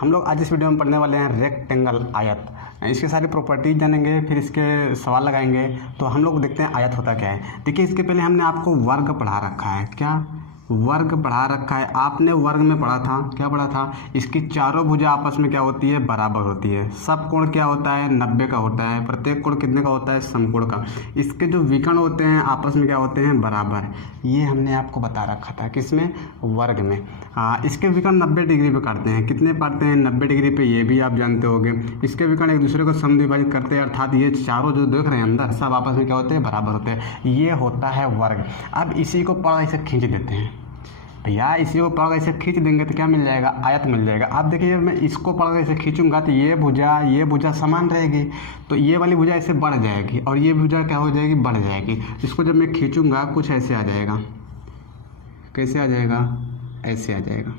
हम लोग आज इस वीडियो में पढ़ने वाले हैं रेक्टेंगल आयत। इसके सारी प्रॉपर्टीज जानेंगे, फिर इसके सवाल लगाएंगे। तो हम लोग देखते हैं आयत होता क्या है। देखिए, इसके पहले हमने आपको वर्ग पढ़ा रखा है। क्या वर्ग पढ़ा रखा है? आपने वर्ग में पढ़ा था, क्या पढ़ा था? इसकी चारों भुजा आपस में क्या होती है? बराबर होती है। सब कोण क्या होता है? 90 का होता है। प्रत्येक कोण कितने का होता है? समकोण का। इसके जो विकर्ण होते हैं आपस में क्या होते हैं? बराबर। ये हमने आपको बता रखा था किसमें? वर्ग में। इसके विकर्ण 90 डिग्री पे काटते हैं। कितने काटते हैं? 90 डिग्री पे। ये भी आप जानते होंगे। इसके विकर्ण एक दूसरे को समद्विभाजित करते हैं, अर्थात ये चारों जो देख रहे हैं अंदर, सब आपस में क्या होते हैं? बराबर होते हैं। ये होता है वर्ग। अब इसी को पढ़ ऐसे खींच देते हैं भैया, इसी को पढ़ ऐसे खींच देंगे तो क्या मिल जाएगा? आयत मिल जाएगा। अब देखिए, मैं इसको पढ़ ऐसे खींचूंगा तो ये भुजा समान रहेगी, तो ये वाली भुजा ऐसे बढ़ जाएगी और ये भुजा क्या हो जाएगी? बढ़ जाएगी। इसको जब मैं खींचूंगा कुछ ऐसे आ जाएगा। कैसे आ जाएगा? ऐसे आ जाएगा।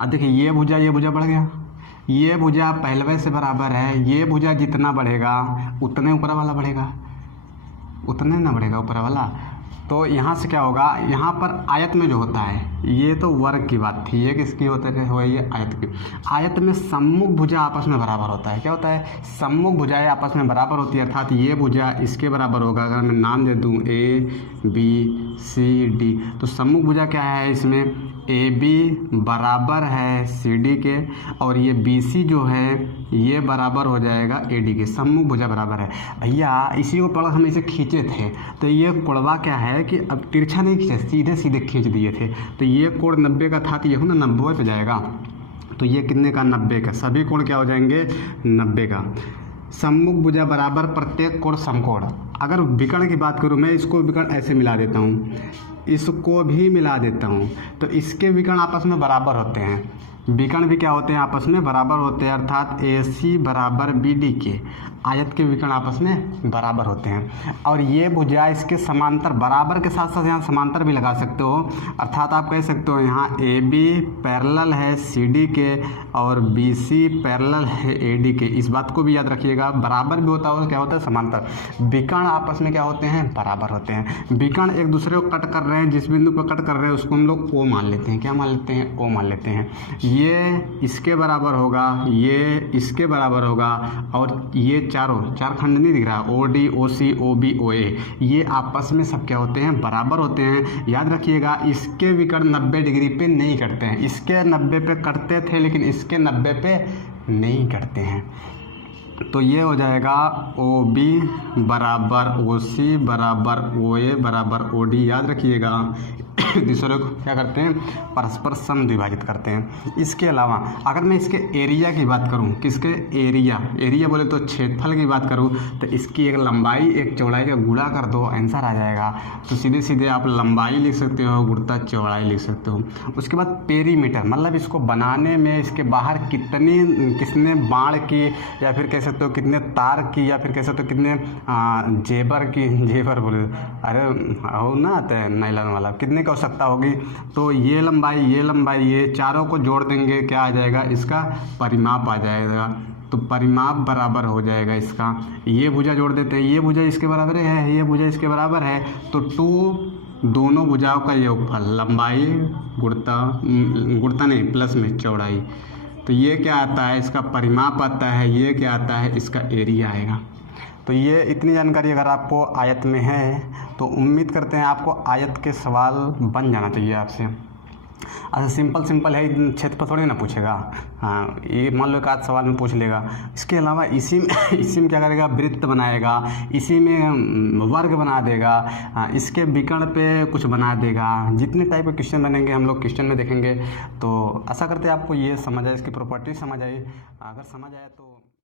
अब देखिए, ये भुजा बढ़ गया। ये भुजा पहलवे से बराबर है। ये भुजा जितना बढ़ेगा उतने ऊपर वाला बढ़ेगा, उतने ना बढ़ेगा ऊपर वाला। तो यहाँ से क्या होगा? यहाँ पर आयत में जो होता है, ये तो वर्ग की बात थी, ये किसकी होता है? ये आयत की। आयत में सम्मुख भुजा आपस में बराबर होता है। क्या होता है? सम्मुख भुजाएं आपस में बराबर होती है, अर्थात ये भुजा इसके बराबर होगा। अगर मैं नाम दे दूँ ABCD, तो सम्मुख भुजा क्या है? इसमें AB बराबर है CD के, और ये BC जो है ये बराबर हो जाएगा AD के। सम्मुख भुजा बराबर है भैया। इसी को पढ़ हम इसे खींचे थे, तो ये कोणवा क्या है कि अब तिरछा नहीं खींचे, सीधे सीधे खींच दिए थे। तो ये कोण 90 का था, तो ये ना 90 पे जाएगा। तो ये कितने का? 90 का। सभी कोण क्या हो जाएंगे? 90 का। सम्मुख भुजा बराबर प्रत्येक कोण समकोण। अगर विकर्ण की बात करूँ, मैं इसको विकर्ण ऐसे मिला देता हूँ, इसको भी मिला देता हूँ, तो इसके विकर्ण आपस में बराबर होते हैं। विकर्ण भी क्या होते हैं? आपस में बराबर होते हैं, अर्थात AC बराबर BD के। आयत के विकर्ण आपस में बराबर होते हैं। और ये भुजा इसके समांतर, बराबर के साथ साथ यहाँ समांतर भी लगा सकते हो, अर्थात आप कह सकते हो यहाँ AB पैरेलल है CD के और BC पैरेलल है AD के। इस बात को भी याद रखिएगा, बराबर भी होता है और क्या होता है? समांतर। विकर्ण आपस में क्या होते हैं? बराबर होते हैं। विकर्ण एक दूसरे को कट कर रहे हैं, जिस बिंदु पर कट कर रहे हैं उसको हम लोग O मान लेते हैं। क्या मान लेते हैं? O मान लेते हैं। ये इसके बराबर होगा, ये इसके बराबर होगा, और ये चार खंड नहीं दिख रहा? OD OC OB OA, ये आपस में सब क्या होते हैं? बराबर होते हैं। याद रखिएगा, इसके विकर्ण 90 डिग्री पे नहीं कटते हैं। इसके 90 पे कटते थे, लेकिन इसके 90 पे नहीं कटते हैं। तो ये हो जाएगा OB बराबर OC बराबर OA बराबर OD। याद रखिएगा, दूसरे को क्या करते हैं? परस्पर समद्विभाजित करते हैं। इसके अलावा अगर मैं इसके एरिया की बात करूं, किसके? एरिया बोले तो क्षेत्रफल की बात करूं, तो इसकी एक लंबाई एक चौड़ाई का गुणा कर दो, आंसर आ जाएगा। तो सीधे सीधे आप लंबाई लिख सकते हो, गुणा चौड़ाई लिख सकते हो। उसके बाद पेरीमीटर, मतलब इसको बनाने में इसके बाहर कितने बाण की, या फिर कह सकते हो कितने तार की, या फिर कह सकते हो कितने जेबर बोले, अरे हो ना, तो नायलॉन वाला, कितने की आवश्यकता होगी। तो ये लंबाई ये चारों को जोड़ देंगे, क्या आ जाएगा? इसका परिमाप आ जाएगा। तो परिमाप बराबर हो जाएगा इसका। ये भुजा जोड़ देते हैं, ये भुजा इसके बराबर है, ये भुजा इसके बराबर है, तो 2 दोनों भुजाओं का योगफल, लंबाई गुणता नहीं प्लस में चौड़ाई। तो ये क्या आता है? इसका परिमाप आता है। ये क्या आता है? इसका एरिया आएगा। तो ये इतनी जानकारी अगर आपको आयत में है तो उम्मीद करते हैं आपको आयत के सवाल बन जाना चाहिए आपसे। अच्छा, सिंपल है, क्षेत्र पर थोड़ी ना पूछेगा। हाँ, ये मान लो एक आध सवाल में पूछ लेगा। इसके अलावा इसी में क्या करेगा? वृत्त बनाएगा, इसी में वर्ग बना देगा, इसके विकर्ण पे कुछ बना देगा। जितने टाइप के क्वेश्चन बनेंगे हम लोग क्वेश्चन में देखेंगे। तो आशा करते हैं आपको ये समझ आए, इसकी प्रॉपर्टी समझ आई। अगर समझ आया तो